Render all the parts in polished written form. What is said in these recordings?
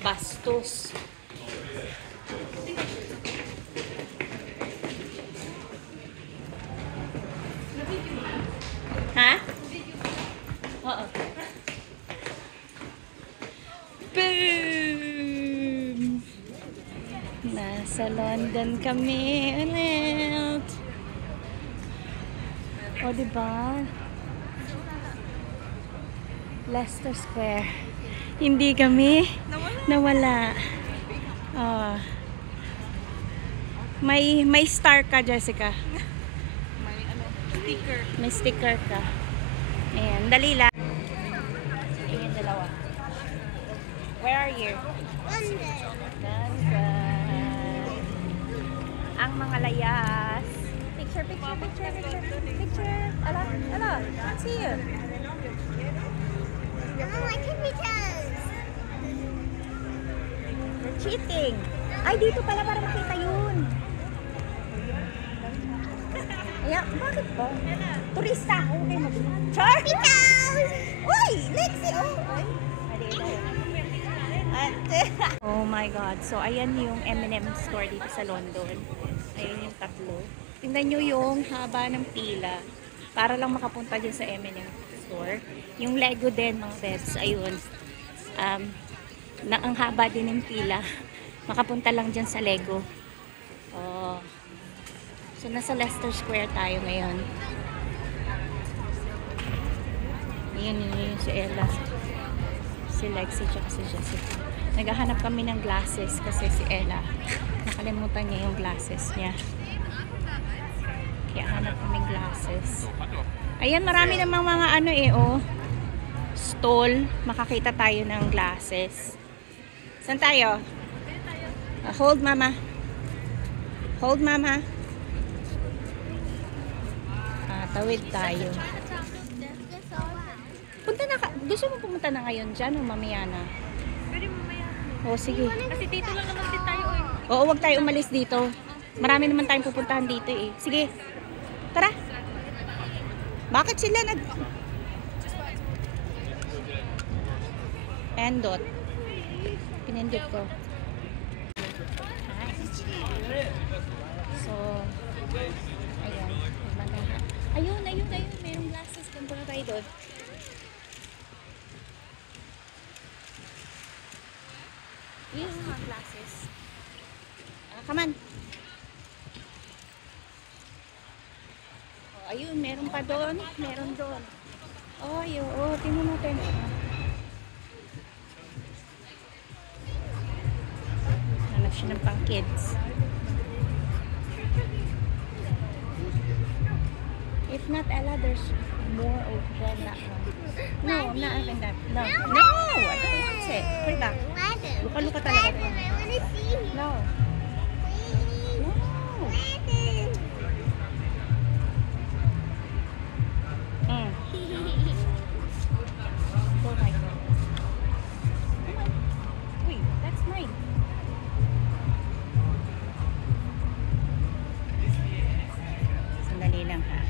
Bastos. Ha? Oo. Boom! Nasa London kami ulit. O, diba? Leicester Square. Hindi kami nawala. Oh. May star ka, Jessica. May ano, sticker. May sticker ka. Ayan, dali lang. Ayan, dalawa. Where are you? London. Ang mga layas. Picture. Ala. Can't see you. You're cheating. Ay, dito pala para makita yun. Ayan, bakit ba? Turista ako. Okay, Char! Uy! Lexi! Oh! Ay, oh my God. So, ayan yung M&M store dito sa London. Ayan yung tatlo. Tingnan nyo yung haba ng pila para lang makapunta dyan sa M&M store. Yung Lego din, mga bebs. Ayun. Ang haba din ng pila. Makapunta lang dyan sa Lego. Oh. So, nasa Leicester Square tayo ngayon. Ayan yun si Ella. Si Lexi tsaka si Jessica. Naghahanap kami ng glasses kasi si Ella nakalimutan niya yung glasses niya. Kaya hanap kami glasses. Ayan, marami namang mga ano stall. Makakita tayo ng glasses. Saan tayo? Hold mama. Hold mama. Tawid tayo. Punta na ka. Gusto mo pumunta na ngayon dyan o mamaya na? Pwede mamaya. O sige. Kasi dito lang naman din tayo eh. Oo, wag tayo umalis dito. Marami naman tayong pupuntahan dito eh. Sige. Tara. Bakit sila Endot. Pinindot ko. So, ayan. Ayun. Mayroong glasses. Punta na tayo doon. Yung mga glasses. Come on. Oh, ayun, meron pa doon. Meron doon. Oh, ayun. Oh, tingnan natin. Hanap siya ng pang kids. If not Ella, there's more over that one. No, I'm not having that. No, I don't want it. Put it back. Luka-luka talaga. No. No. Oh my God. Come on. Wait, that's mine. Sandali lang ha.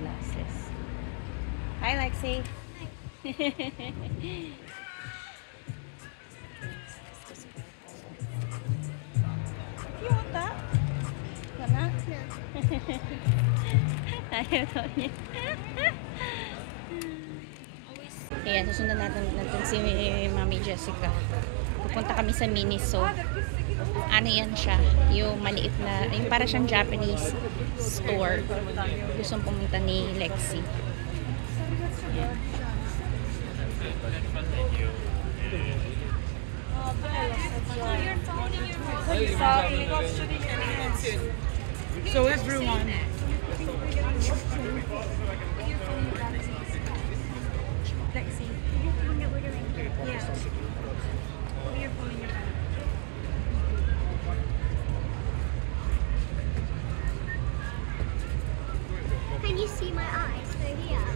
Glasses. Hi, Lexi. You want that? Wala? No. Ayaw daw niya. Ayan, susundan natin si Mami Jessica. Pupunta kami sa Miniso. Ano yan siya? Yung maliit na, yung para siyang Japanese store. Gustong pumunta ni Lexi. Ayan. So everyone. Lexi. Yeah. Put your phone in your bag. Can you see my eyes through here?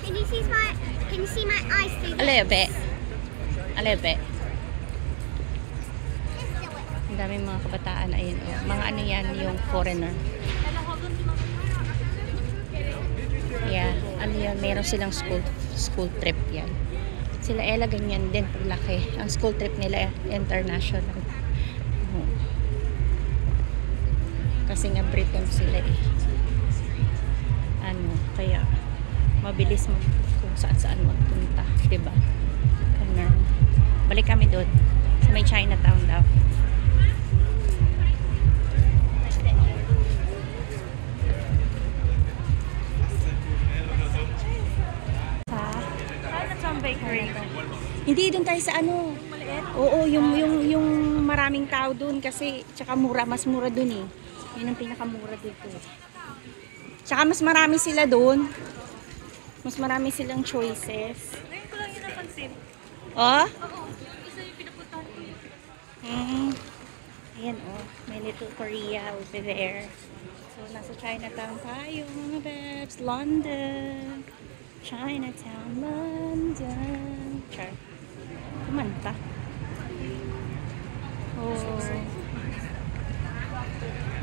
Can you see my eyes through A little bit. A little bit. Let's do it. Ang daming mga kabataan. Ayun, oh. Mga ano yan, yung foreigner. ano yan, meron silang school trip yan. Sila Ella ganyan din paglaki. Ang school trip nila international. Kasi nga Briton sila eh. Ano, kaya mabilis kung saan magpunta, 'di ba? Ganun. Balik kami doon sa may Chinatown daw. Chinatown Bakery. Hindi doon tayo sa ano. Maliit. Oo, yung maraming tao doon kasi tsaka mura, mas mura doon eh. Yun ang pinakamura dito. Tsaka mas marami sila doon. Mas marami silang choices. Ngayon ko lang yun napansin. Oh? Oo. Yung isa yung pinapuntahan ko yun. Ayan oh, may Little Korea over there. So nasa Chinatown tayo mga bebs. London. Chinatown, London. Char. Kumanta. Oh.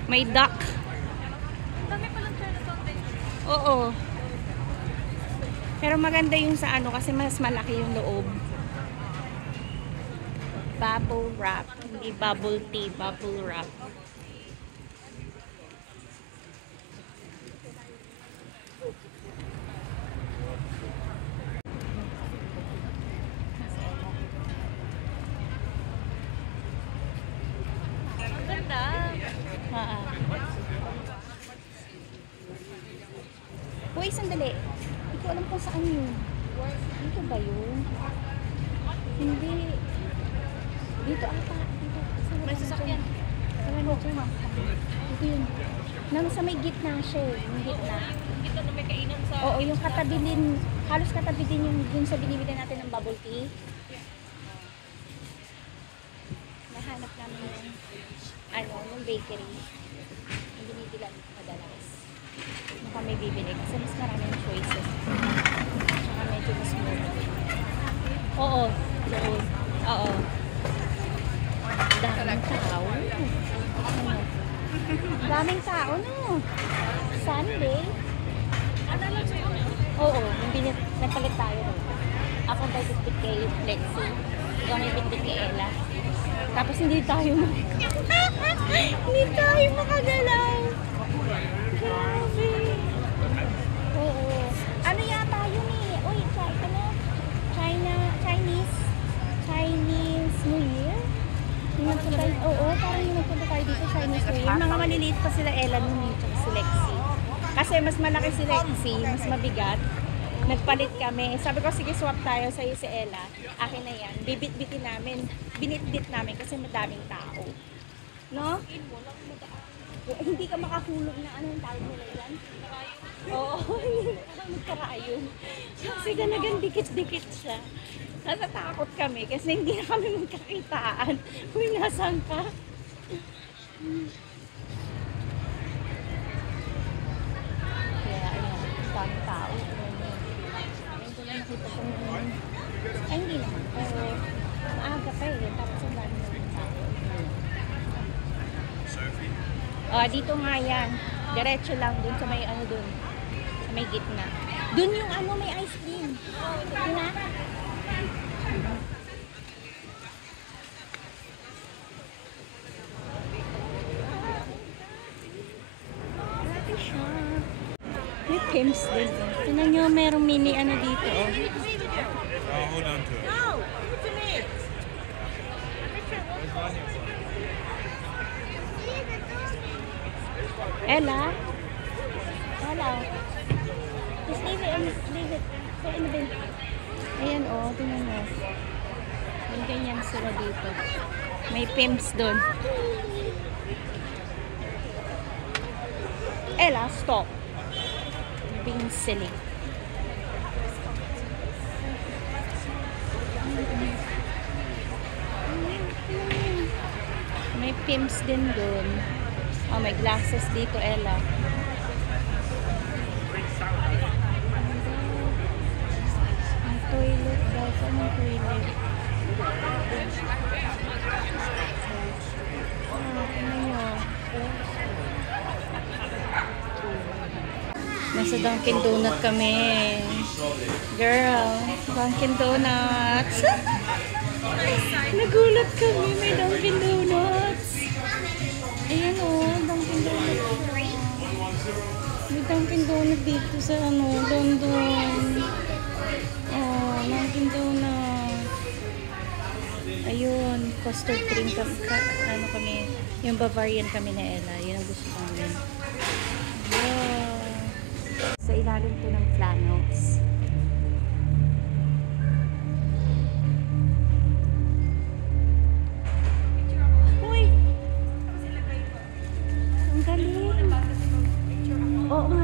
May duck. Ang dami palang Chinatown Bakery. Oo. Pero maganda yung sa ano kasi mas malaki yung loob. Bubble wrap. Hindi bubble tea, bubble wrap. Ang ganda. Uy, sandali. Hindi ko alam kung saan yun. Dito ba yun? Hindi. Dito ata. Dito. May sasakyan. Dito yun. Nasa may gitna siya eh. Yung gitna. Kita na may kainan sa... Oo, yung katabi din. Halos katabi din yung sa binibili natin ng bubble tea. Nahanap namin yung yung bakery. Yung binibilan madalas. Yung kami bibili. Kasi mas maraming choices. Tsaka medyo mas mura. Oo. Doon. Oo. Daming tao. Daming tao no. Sunday. Ano lang sa'yo? Oo. Nagpalit tayo. Ako tayo bitbit kay Lexi. Ikaw may bitbit kay Ella. Tapos hindi tayo hindi tayo makagalaw. Grabe. Oo. Ano yata yun eh? Uy, Chinese New Year? Yung nagpunta, oo, parang yung nagpunta tayo dito Chinese New Year. Mga maliliit pa sila Ella nun eh, tsaka si Lexi. Kasi mas malaki si Lexi, mas mabigat. Nagpalit kami. Sabi ko, sige, swap tayo sa'yo si Ella. Akin na yan. Bibit-bitin namin. Binit-bit namin kasi madaming tao. No? Hindi ka makahulog na anong tawag nila yan? Oo. Parang magkarayong. Kasi talagang dikit-dikit siya. Natatakot kami kasi hindi na kami magkakitaan. Uy, nasan ka? Kaya, ayan. Daming tao. Ayun ko lang nakita ko naman. Ay, hindi naman. Pero, maaga pa eh. Tapos ang dami naman tao. Dito nga yan. Diretso lang dun sa may ano dun. Sa may gitna. Dun yung ano may ice cream. Yun na. Grabe siya. May Pim's din. Tignan nyo, merong mini ano dito. Oh. Hold on to it. Ella? Hello. Just leave it. Leave it. Sa in the bin. Ayan oh, tingnan mo. May ganyan sila dito. May pimps doon. Ella, stop. You're being silly. May pimps din doon. Oh, may glasses dito, Ella. May toilet daw. Saan yung toilet? Ano nyo? Nasa Dunkin' Donut kami. Girl, Dunkin' Donuts. Nagulat kami, may Dunkin' Donuts. Ayan o, Dunkin' Donuts. May Dunkin' Donut dito sa London. Oh, Dunkin' Donut. Ayun, custard cream kami, yung Bavarian kami na Ella. Yun ang gusto namin. Wow. Sa ilalim po ng Flanos. Uy! Ang galing! Oo